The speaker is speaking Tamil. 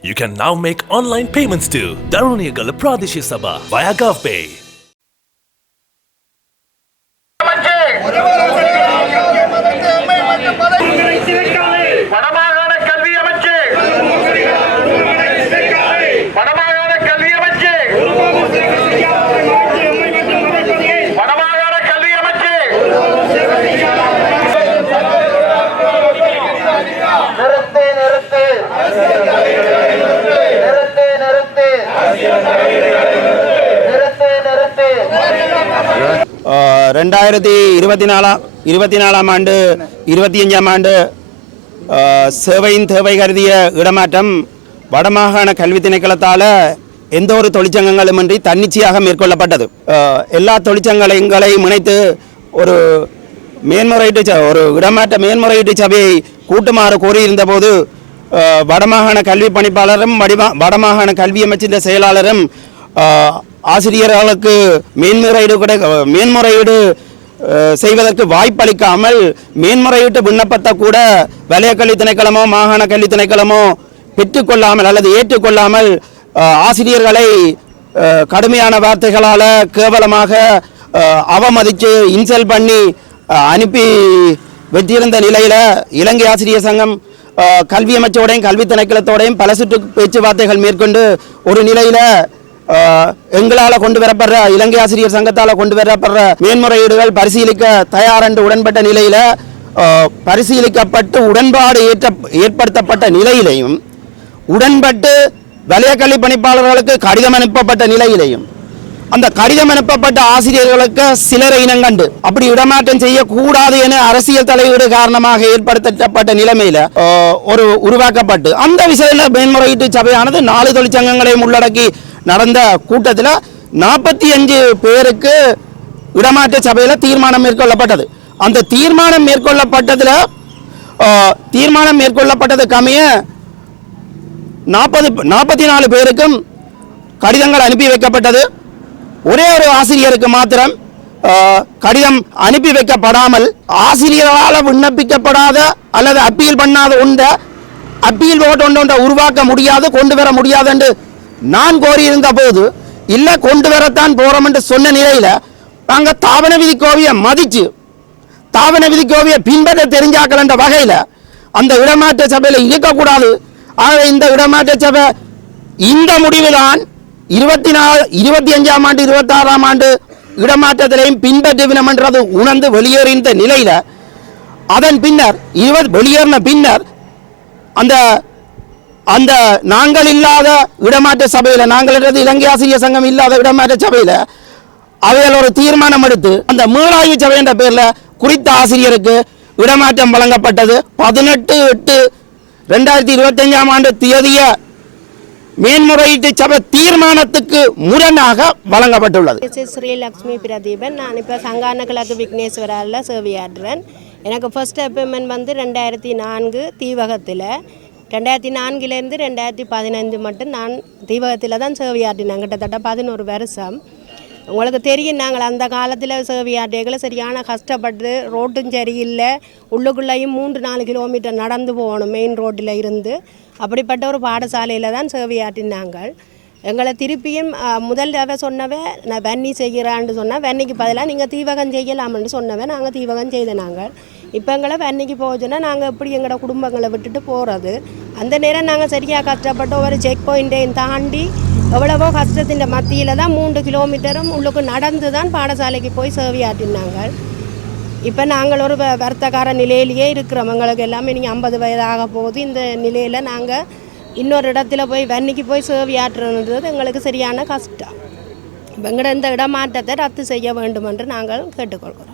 You can now make online payments to Darunigala Pradeshi Sabha via GovPay. ரெண்டாயிரத்தி இருபத்தி நாலாம் இருபத்தி நாலாம் ஆண்டு இருபத்தி அஞ்சாம் ஆண்டு சேவையின் தேவை கருதிய இடமாற்றம் வடமாகாண கல்வி திணைக்களத்தால் எந்த ஒரு தொழிற்சங்கங்களுமின்றி தன்னிச்சையாக மேற்கொள்ளப்பட்டது. எல்லா தொழிற்சங்கங்களையும் இணைத்து ஒரு மேன்முறையீட்டு ச- ஒரு இடமாற்ற மேன்முறையீட்டு சபையை கூட்டுமாறு கோரியிருந்த போது வடமாகாண கல்வி பணிப்பாளரும் வடிமா வடமாகாண கல்வி அமைச்சின் செயலாளரும் ஆசிரியர்களுக்கு மேன்முறையீடு கூட மேன்முறையீடு செய்வதற்கு வாய்ப்பளிக்காமல் மேன்முறையீட்டு விண்ணப்பத்தை கூட வலய கல்வி திணைக்களமோ மாகாண கல்வி திணைக்களமோ பெற்றுக்கொள்ளாமல் அல்லது ஏற்றுக்கொள்ளாமல் ஆசிரியர்களை கடுமையான வார்த்தைகளால் கேவலமாக அவமதித்து இன்சல் பண்ணி அனுப்பி வெற்றியிருந்த நிலையில் இலங்கை ஆசிரியர் சங்கம் கல்வி அமைச்சோடையும் கல்வி திணைக்களத்தோடையும் பல சுற்று பேச்சுவார்த்தைகள் மேற்கொண்டு ஒரு நிலையில் எங்களால் கொண்டு வரப்படுற இலங்கை ஆசிரியர் சங்கத்தால் கொண்டு வரப்படுற மேன்முறையீடுகள் பரிசீலிக்க தயார் என்று உடன்பட்ட நிலையில் பரிசீலிக்கப்பட்டு உடன்பாடு ஏற்ற ஏற்படுத்தப்பட்ட நிலையிலையும் உடன்பட்டு வலயக்கல்வி கல்வி பணிப்பாளர்களுக்கு கடிதம் அனுப்பப்பட்ட நிலையிலையும் அந்த கடிதம் அனுப்பப்பட்ட ஆசிரியர்களுக்கு சிலரை இனங்கண்டு அப்படி இடமாற்றம் செய்யக்கூடாது என அரசியல் தலையீடு காரணமாக ஏற்படுத்தப்பட்ட நிலைமையில ஒரு உருவாக்கப்பட்டு. அந்த விஷயத்தில் மேன்முறையீட்டு சபையானது நாலு தொழிற்சங்கங்களையும் உள்ளடக்கி நடந்த கூட்டத்தில் நாற்பத்தி அஞ்சு பேருக்கு இடமாற்ற சபையில் தீர்மானம் மேற்கொள்ளப்பட்டது. அந்த தீர்மானம் மேற்கொள்ளப்பட்டதில் தீர்மானம் மேற்கொள்ளப்பட்டது கம்மிய நாற்பது நாற்பத்தி நாலு பேருக்கும் கடிதங்கள் அனுப்பி வைக்கப்பட்டது. ஒரே ஒரு ஆசிரியருக்கு மாத்திரம் கடிதம் அனுப்பி வைக்கப்படாமல் ஆசிரியரால் விண்ணப்பிக்கப்படாத அல்லது அப்பீல் பண்ணாத ஒன்றை அப்பீல் ஓட்டு ஒன்று ஒன்றை உருவாக்க முடியாது கொண்டு வர முடியாது என்று நான் கோரியிருந்த போது இல்லை கொண்டு வரத்தான் போகிறோம் என்று சொன்ன நிலையில் நாங்கள் தாவண விதி கோவியை மதித்து தாவண விதி கோவியை பின்பற்ற தெரிஞ்சாக்கள் என்ற வகையில் அந்த இடமாற்ற சபையில் இருக்கக்கூடாது. ஆக இந்த இடமாற்ற சபை இந்த முடிவுதான் இருபத்தி நாலு இருபத்தி அஞ்சாம் ஆண்டு இருபத்தாறாம் ஆண்டு இடமாற்றத்திலையும் பின்பற்றுவினம் என்றது உணர்ந்து வெளியேறிந்த நிலையில் அதன் பின்னர் இருபது வெளியேறின பின்னர் அந்த அந்த நாங்கள் இல்லாத இடமாற்ற சபையில் நாங்கள் இலங்கை ஆசிரியர் சங்கம் இல்லாத இடமாற்ற சபையில் அவைகள் ஒரு தீர்மானம் எடுத்து அந்த மீளாய்வு சபை என்ற பேரில் குறித்த ஆசிரியருக்கு இடமாற்றம் வழங்கப்பட்டது. பதினெட்டு எட்டு ரெண்டாயிரத்தி இருபத்தஞ்சாம் ஆண்டு தேதியை மேன்முறையீட்டு சபை தீர்மானத்துக்கு முரணாக வழங்கப்பட்டுள்ளது. S S Sreelakshmi Pradeepan. நான் இப்போ சங்கான கிழக்கு விக்னேஸ்வராவில் சேவையாடுறேன் எனக்கு ஃபர்ஸ்ட் அப்பாயின்மெண்ட் வந்து ரெண்டாயிரத்தி நான்கு தீவகத்தில். ரெண்டாயிரத்தி நான்கிலேருந்து ரெண்டாயிரத்தி பதினஞ்சு மட்டும் நான் தீவகத்தில் தான் சேவையாற்றினேன். கிட்டத்தட்ட பதினோரு வருஷம். உங்களுக்கு தெரியும் நாங்கள் அந்த காலத்தில் சேவையாட்டைகளை சரியான கஷ்டப்பட்டு ரோட்டும் சரியில்லை. உள்ளுக்குள்ளேயும் மூன்று நாலு கிலோமீட்டர் நடந்து போகணும் மெயின் ரோட்டில் இருந்து. அப்படிப்பட்ட ஒரு பாடசாலையில் தான் சேவையாற்றினாங்கள். எங்களை திருப்பியும் முதல் தடவை சொன்னவே நான் வன்னி செய்கிறான்னு சொன்னால் வன்னிக்கு பதிலாக நீங்கள் தீவகம் செய்யலாம்னு சொன்னவன் நாங்கள் தீவகம் செய்த நாங்கள். இப்போ எங்களை வன்னிக்கு போக சொன்னால் நாங்கள் எப்படி எங்களோட குடும்பங்களை விட்டுட்டு போகிறது அந்த நேரம் நாங்கள் சரியாக கஷ்டப்பட்டு ஒரு செக் பாயிண்டையும் தாண்டி எவ்வளவோ கஷ்டத்தின் மத்தியில் தான் மூன்று கிலோமீட்டரும் உள்ளுக்கு நடந்து தான் பாடசாலைக்கு போய் சேவையாற்றினாங்க இப்போ நாங்கள் ஒரு வ- வருத்தக்கார நிலையிலேயே இருக்கிறோம். எங்களுக்கு எல்லாமே நீங்கள் ஐம்பது வயதாக போகுது இந்த நிலையில் நாங்கள் இன்னொரு இடத்துல போய் வன்னிக்கு போய் சேவையாற்றுன்றது எங்களுக்கு சரியான கஷ்டம். எங்களோட இந்த இடமாற்றத்தை ரத்து செய்ய வேண்டும் என்று நாங்கள் கேட்டுக்கொள்கிறோம்.